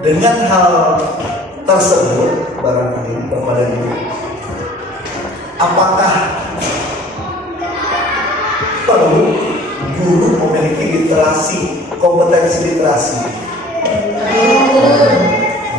Dengan hal tersebut barangkali kepada Ibu, apakah perlu guru memiliki literasi, kompetensi literasi?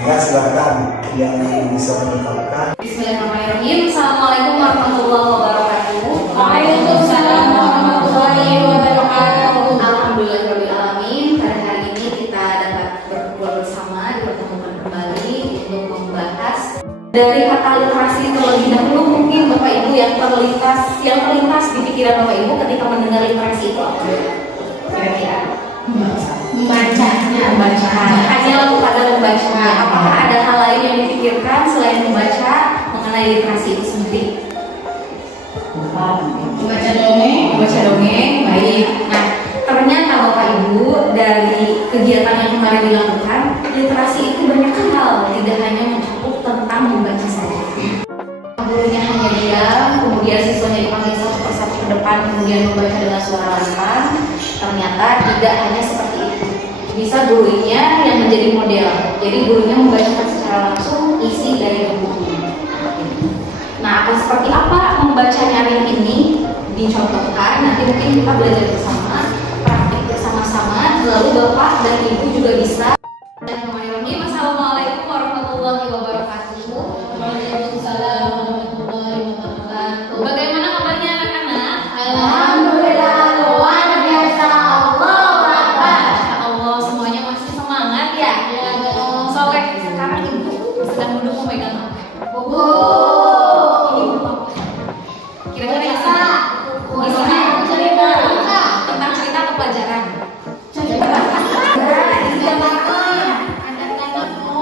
Enggak, silakan yang bisa mengungkapkan. Bismillahirrahmanirrahim. Assalamualaikum warahmatullahi wabarakatuh. Waalaikumsalam warahmatullahi wabarakatuh. Alhamdulillahirrahmanirrahim. Pada hari ini kita dapat berkumpul bersama, dipertemukan kembali untuk membahas dari kata literasi terlebih dahulu. Mungkin Bapak Ibu yang terlintas di pikiran Bapak Ibu ketika mendengar literasi itu apa? Kira-kira? Membaca. Hanya pada membaca. Apakah ada hal lain yang dipikirkan selain membaca mengenai literasi itu sendiri? Membaca dongeng. Baik. Nah, ternyata Bapak Ibu dari kegiatan yang kemarin dilakukan, literasi itu banyak hal, tidak hanya mencakup tentang membaca saja. Gurunya hanya diam, kemudian siswanya dipanggil satu persatu ke depan, kemudian membaca dengan suara lantang. Ternyata tidak hanya seperti itu. Bisa gurunya yang menjadi model. Jadi gurunya membacakan secara langsung isi dari buku. Nah, akan seperti apa membaca nyaring ini dicontohkan. Nanti mungkin kita belajar bersama, praktik bersama-sama. Lalu Bapak dan Ibu juga bisa. Bismillahirrahmanirrahim. Assalamualaikum warahmatullahi wabarakatuh. Waalaikumsalam warahmatullahi wabarakatuh. Bagaimana kabarnya anak-anak? Alhamdulillah, luar biasa. Allahu Akbar. Masya Allah, semuanya masih semangat ya? Ya dong. Soleh, sekarang Ibu sedang duduk memegang apa? Buku. Ini buku apa? Kira-kira Cerita. isinya Cerita. tentang cerita atau pelajaran?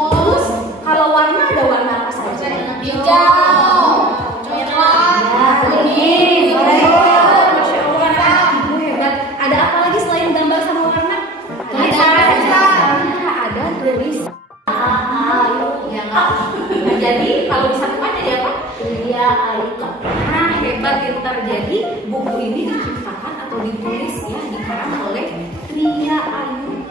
Terus kalau warna ada warna apa saja? Hijau, coklat, kuning, Masya Allah, anak-anak hebat. Ada apa lagi selain gambar sama warna? Ada tulis. Ya, nah, jadi kalau disatukan jadi apa? Iya, Aika. Nah, hebat, pintar. Jadi buku ini diciptakan atau ditulis ya, dikarang oleh Tria Ayu.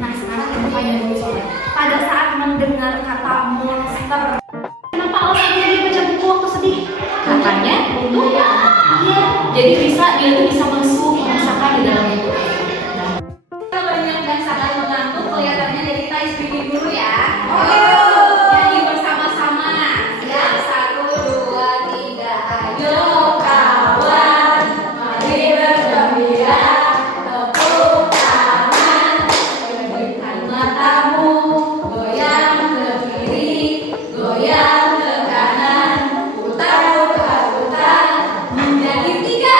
Nah, sekarang Ibu tanya dulu soalnya. Pada saat mendengar kata monster, kenapa alasannya dia baca buku waktu sedih? Katanya untuk jadi dia tuh bisa merasakan di dalam buku. Banyak dan sangat mengantuk, kelihatannya jadi kita speaking dulu ya. Nyanyi bersama-sama. Ya, 1, 2, 3, ayo kawan, mari bergembira, tepuk tangan, berikan matamu, goyang ke kiri, goyang ke kanan, putar, menjadi 3.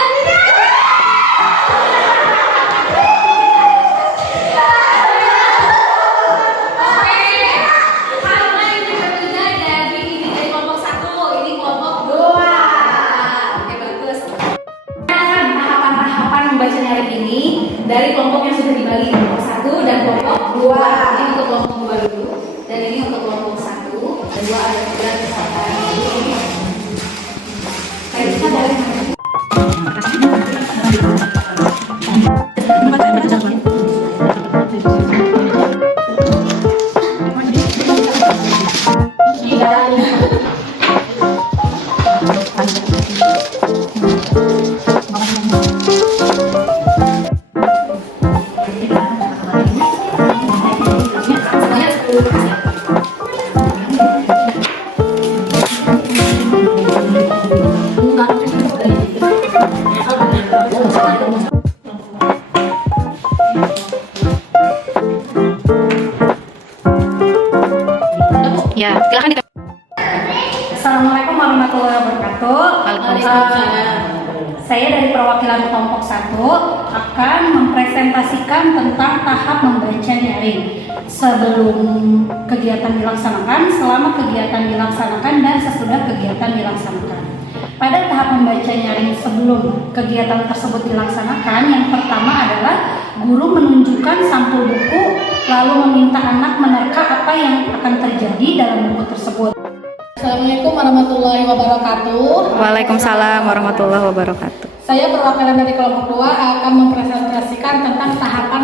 Karena ini bertiga, jadi ini dari kelompok 1, ini kelompok 2. Oke, bagus. Tahapan-tahapan membaca nyaring ini dari kelompok yang sudah dibagi, kelompok 1 dan kelompok 2. Ini untuk kelompok 2 dulu, dan ini untuk kelompok 1. Kedua ada juga kesalahan ini. Baik, kita dari mana? Semuanya 10 kasih. Ya, silakan kita. Assalamualaikum warahmatullahi wabarakatuh. Waalaikumsalam. Saya dari perwakilan kelompok 1 akan mempresentasikan tentang tahap membaca nyaring sebelum kegiatan dilaksanakan, selama kegiatan dilaksanakan, dan sesudah kegiatan dilaksanakan. Pada tahap membaca nyaring sebelum kegiatan tersebut dilaksanakan, yang pertama adalah guru menunjukkan sampul buku lalu meminta anak menerka apa yang akan terjadi dalam buku tersebut. Assalamualaikum warahmatullahi wabarakatuh. Waalaikumsalam warahmatullahi wabarakatuh. Saya perwakilan dari kelompok 2 akan mempresentasikan tentang tahapan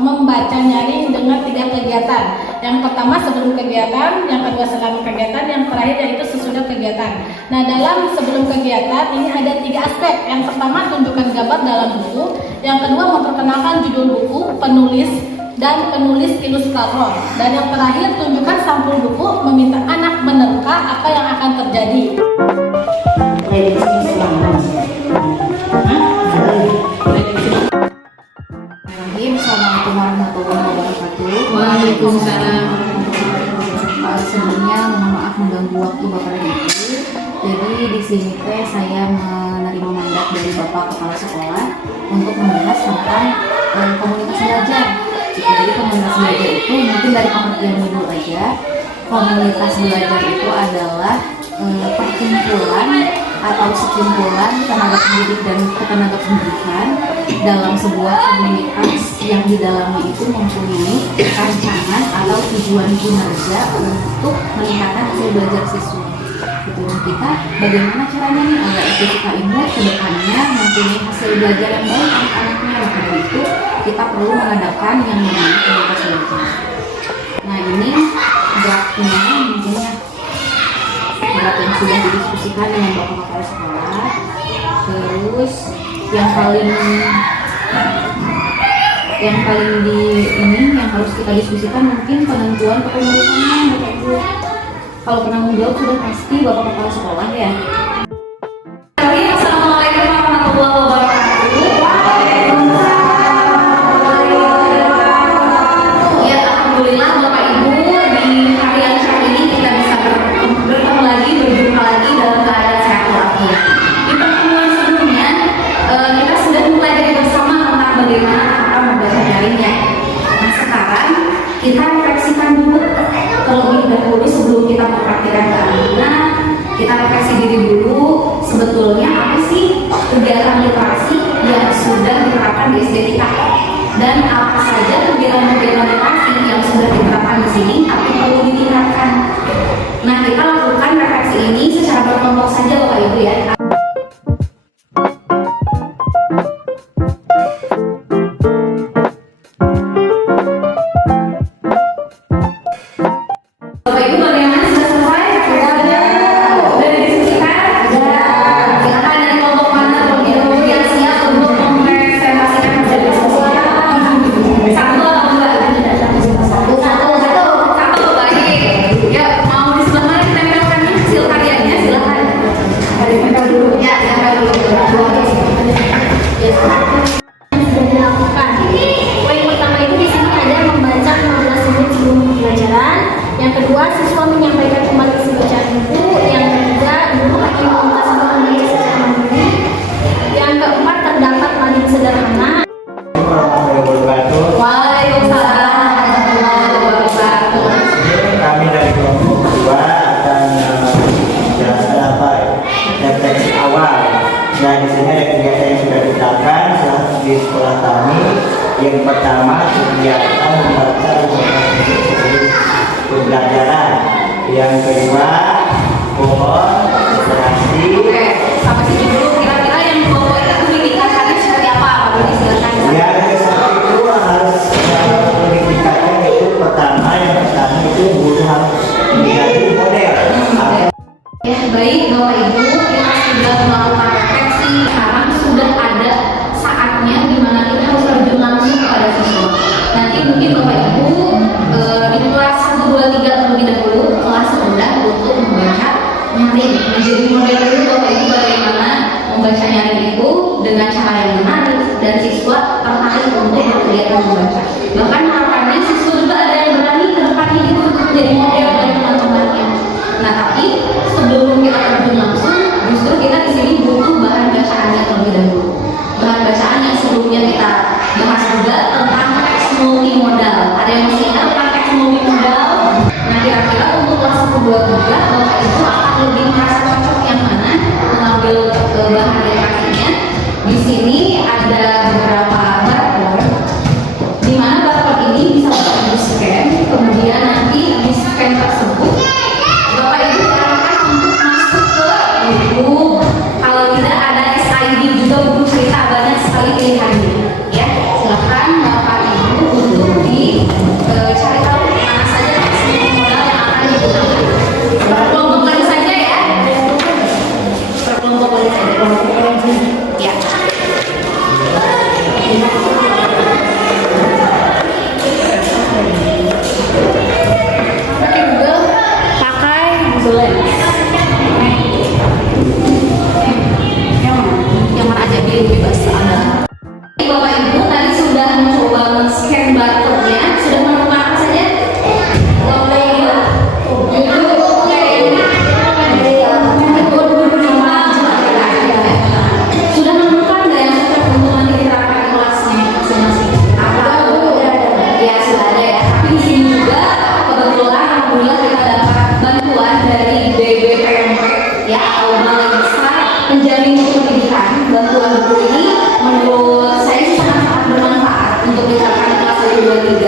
membaca nyaring dengan 3 kegiatan. Yang pertama sebelum kegiatan, yang kedua selama kegiatan, yang terakhir yaitu sesudah kegiatan. Nah, dalam sebelum kegiatan ini ada 3 aspek. Yang pertama tunjukkan gambar dalam buku, yang kedua memperkenalkan judul buku, penulis dan penulis ilustrator, dan yang terakhir tunjukkan sampul buku, meminta anak menerka apa yang akan terjadi. Assalamualaikum warahmatullahi wabarakatuh. Waalaikumsalam. Sebelumnya mohon maaf mengganggu waktu Bapak dan Ibu. Jadi di sini saya menerima mandat dari Bapak Kepala Sekolah untuk membahas tentang komunitas belajar. Jadi komunitas belajar itu mungkin dari pengertian dulu aja. Komunitas belajar itu adalah perkumpulan atau sekumpulan tenaga pendidik dan tenaga pendidikan dalam sebuah komunitas yang di dalamnya itu mempunyai rancangan atau tujuan kinerja untuk meningkatkan hasil belajar siswa. Gitu. Kita bagaimana caranya nih agar kita ini ke depannya mempunyai hasil belajar yang baik anak-anaknya. Karena itu kita perlu mengadakan yang namanya komunitas belajar. Nah, ini draftnya mungkin ya, draft yang sudah didiskusikan dengan Bapak Kepala Sekolah. Terus yang paling di ini yang harus kita diskusikan mungkin penentuan kepengurusannya, Bapak Ibu. Kalau penanggung jawab sudah pasti Bapak Kepala Sekolah ya. Assalamualaikum warahmatullahi wabarakatuh. Ya, alhamdulillah Bapak Ibu, di hari yang cerah ini kita bisa bertemu lagi, berjumpa lagi dalam keadaan sehat walafiat. Di pertemuan sebelumnya kita sudah mempelajari bersama tentang bagaimana cara membaca daringnya. Nah, sekarang kita refleksikan dulu terlebih dahulu sebelum kita mempraktikkan ke anak. Kita refleksi diri dulu, sebetulnya apa sih kegiatan literasi yang sudah diterapkan di SD kita, dan apa saja kegiatan-kegiatan literasi yang sudah diterapkan di sini tapi perlu ditingkatkan. Nah, kita lakukan refleksi ini secara berkelompok saja Bapak Ibu ya. Bapak Ibu bagaimana, sudah selesai? Sudah didiskusikan? Silakan dari kelompok mana terlebih dahulu yang siap untuk mempresentasikan hasil diskusinya. Satu atau dua? Satu, baik. Ya, mau di sebelah mana ditempelkannya hasil karyanya? Silakan. Ya, silakan dulu. Sudah dilakukan. Poin pertama itu di sini ada membaca 15 menit sebelum pembelajaran. Yang kedua, siswa menyampaikan kembali isi bacaan buku. Yang ketiga, guru akan memfasilitasi membaca secara mandiri. Yang keempat, terdapat mading sederhana. Waalaikumsalam warahmatullahi wabarakatuh. Kami dari kelompok 2 akan menjelaskan apa refleksi awal. Nah, di sini ada kegiatan yang sudah dilakukan di sekolah kami. Yang pertama, kegiatan membaca pembelajaran. Yang kedua, pohon literasi. Oke, sampai sini dulu. Kira-kira yang dua poin itu ditingkatkannya seperti apa? Pak Dodi, silakan. Yang itu harus ditingkatkan itu pertama itu guru harus menjadi model. Ya, baik Bapak Ibu, kita sudah melakukan refleksi. Sekarang sudah ada saatnya di mana kita harus terjun langsung kepada siswa. Nanti mungkin Bapak Ibu di kelas 1, 2, 3 terlebih dahulu kelas rendah untuk membaca nyaring. Menjadi model dulu Bapak Ibu bagaimana membaca nyaring itu dengan cara yang menarik dan siswa tertarik untuk berkegiatan membaca. Bahkan harapannya siswa juga ada yang berani ke depannya itu menjadi model bagi teman-temannya. Nah, tapi sebelum kita terjun langsung, justru kita di sini butuh bahan bacaannya terlebih dahulu. Bahan bacaan yang sebelumnya kita bahas juga tentang teks multimodal. Ada yang masih ingat tentang teks multimodal? Nah, kira-kira untuk kelas 1, 2, 3 Bapak Ibu akan lebih merasa cocok yang mana mengambil bahan literasinya. Di sini ada beberapa barcode, di mana barcode ini bisa Bapak Ibu scan, kemudian nanti di scan tersebut Bapak Ibu diarahkan untuk masuk ke buku. Kalau tidak ada SID juga, buku cerita, banyak sekali pilihannya. Ya, silakan Bapak Ibu untuk cari tahu mana saja 3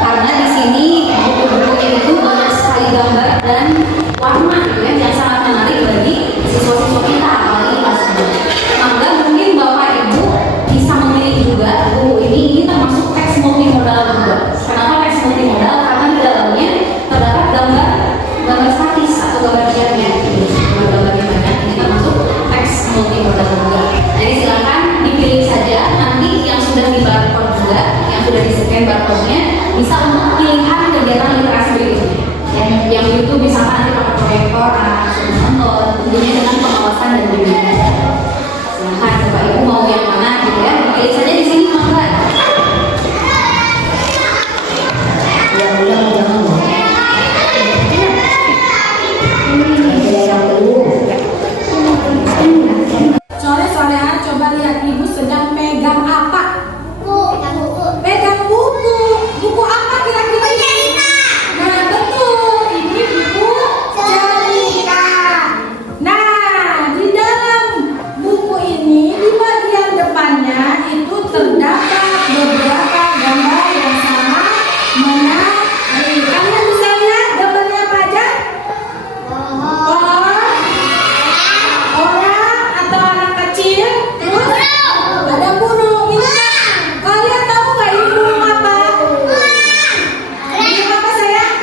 karena di sini buku-bukunya itu banyak sekali gambar dan warna gitu ya, yang sangat menarik bagi siswa-siswa kita apalagi kelas 2. Maka mungkin Bapak Ibu bisa memilih juga buku ini termasuk teks multimodal juga. Kenapa teks multimodal? Karena di dalamnya terdapat gambar statis atau gambar liarnya. Gambarnya banyak, ini termasuk teks multimodal juga. Jadi silakan dipilih saja nanti yang sudah di barcode juga, yang sudah di-scan barcode-nya bisa untuk pilihan kegiatan literasi berikutnya. Yang itu misalkan nanti pakai proyektor, anak-anak sudah nonton, tentunya dengan pengawasan dan bimbingan. Silakan Bapak Ibu mau yang mana gitu ya, pilih saja di sini mangga. Sore-sorean coba lihat ibu sedang pegang apa? Pegang buku. Buku apa kira-kira? Nah betul, ini buku cerita. Nah di dalam buku ini di bagian depannya itu terdapat beberapa gambar yang sangat menarik. Kalian bisa lihat gambarnya apa aja? Orang atau anak kecil, terus ada burung. Ini kalian tahu nggak ini burung apa? Burung apa sayang?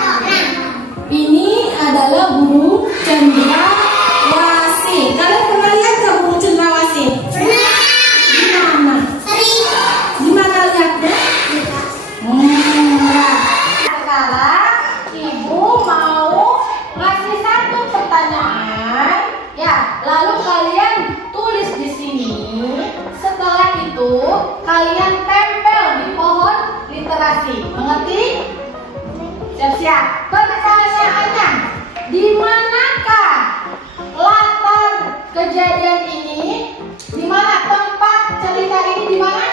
Ini adalah burung cendrawasih. Kalian pernah lihat nggak burung cendrawasih? Di mana? Di mana lihatnya? Sekarang ibu mau ngasih satu pertanyaan, ya. Lalu kalian tulis di sini. Setelah itu kalian tempel di pohon literasi. Mengerti? Siap-siap. Pertanyaannya, di manakah latar kejadian ini? Di mana tempat cerita ini? Di mana?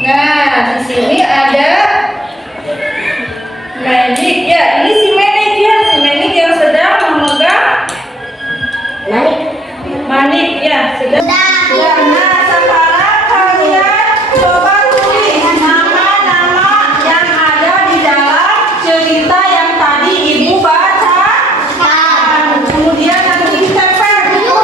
Nah, di sini ada Magic ya. Ini si Magic yang sedang memegang manik ya, sedang. Ya, nah sekarang kalian coba tulis nama-nama yang ada di dalam cerita yang tadi ibu bacakan. Kemudian nanti ditempel itu.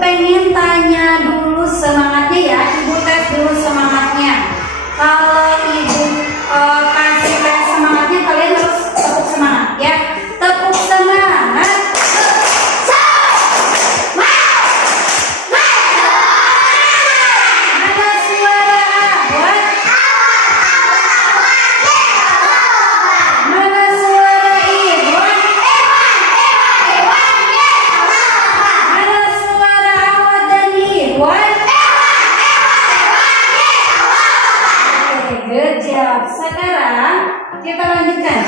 pengen tanya dulu semangatnya ya, Ibu tes dulu semangatnya. Kalau Ibu kasih tes semangatnya, kalian harus tepuk semangat ya. Tepuk semangat. Ada suara A.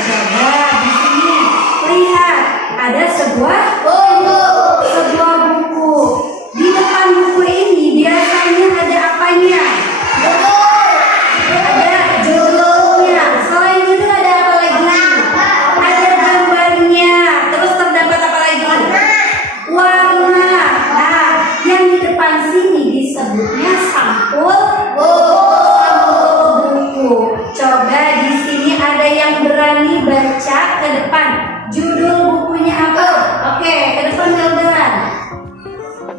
coba di sini lihat ada sebuah buku. Di depan buku ini biasanya ada apanya? Ada judulnya. Selain judul ada apa lagi? Ada gambarnya. Terus terdapat apa lagi? Warna. Nah, yang di depan sini disebutnya sampul buku. Coba di sini ada yang berani baca ke depan. Judul bukunya apa? Oke, ke depan Meldan.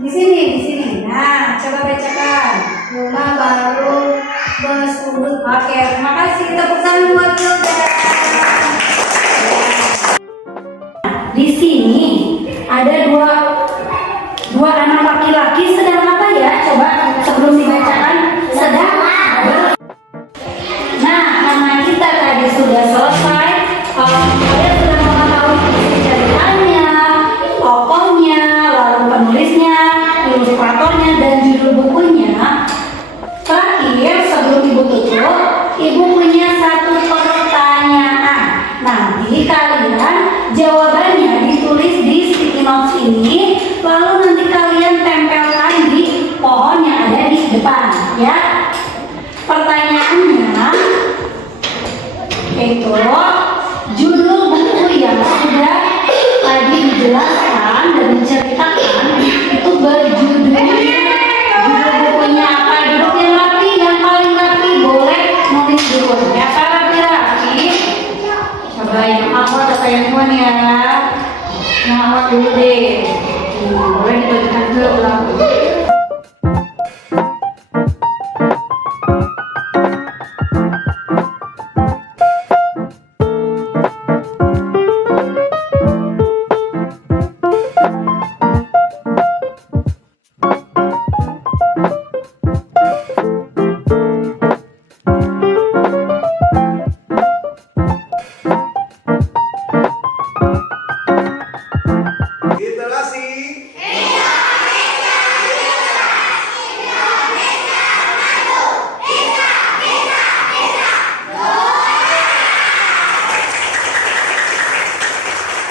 Di sini. Nah, coba bacakan. Rumah baru bersudut. Oke, terima kasih. Tepuk tangan buat Meldan. Di sini ada dua anak laki-laki sedang apa ya? Coba sebelum dibacakan sedang. Nah, karena kita tadi sudah selesai, kalian sudah mengetahui isi ceritanya, tokohnya, lalu penulisnya, ilustratornya, dan judul bukunya. Terakhir, sebelum ibu tutup, ibu punya satu pertanyaan. Nanti kalian jawabannya ditulis di sticky notes ini, lalu nanti kalian tempelkan di pohon yang ada di depan, ya. Pertanyaannya itu judul buku yang sudah tadi dijelaskan dan diceritakan itu berjudul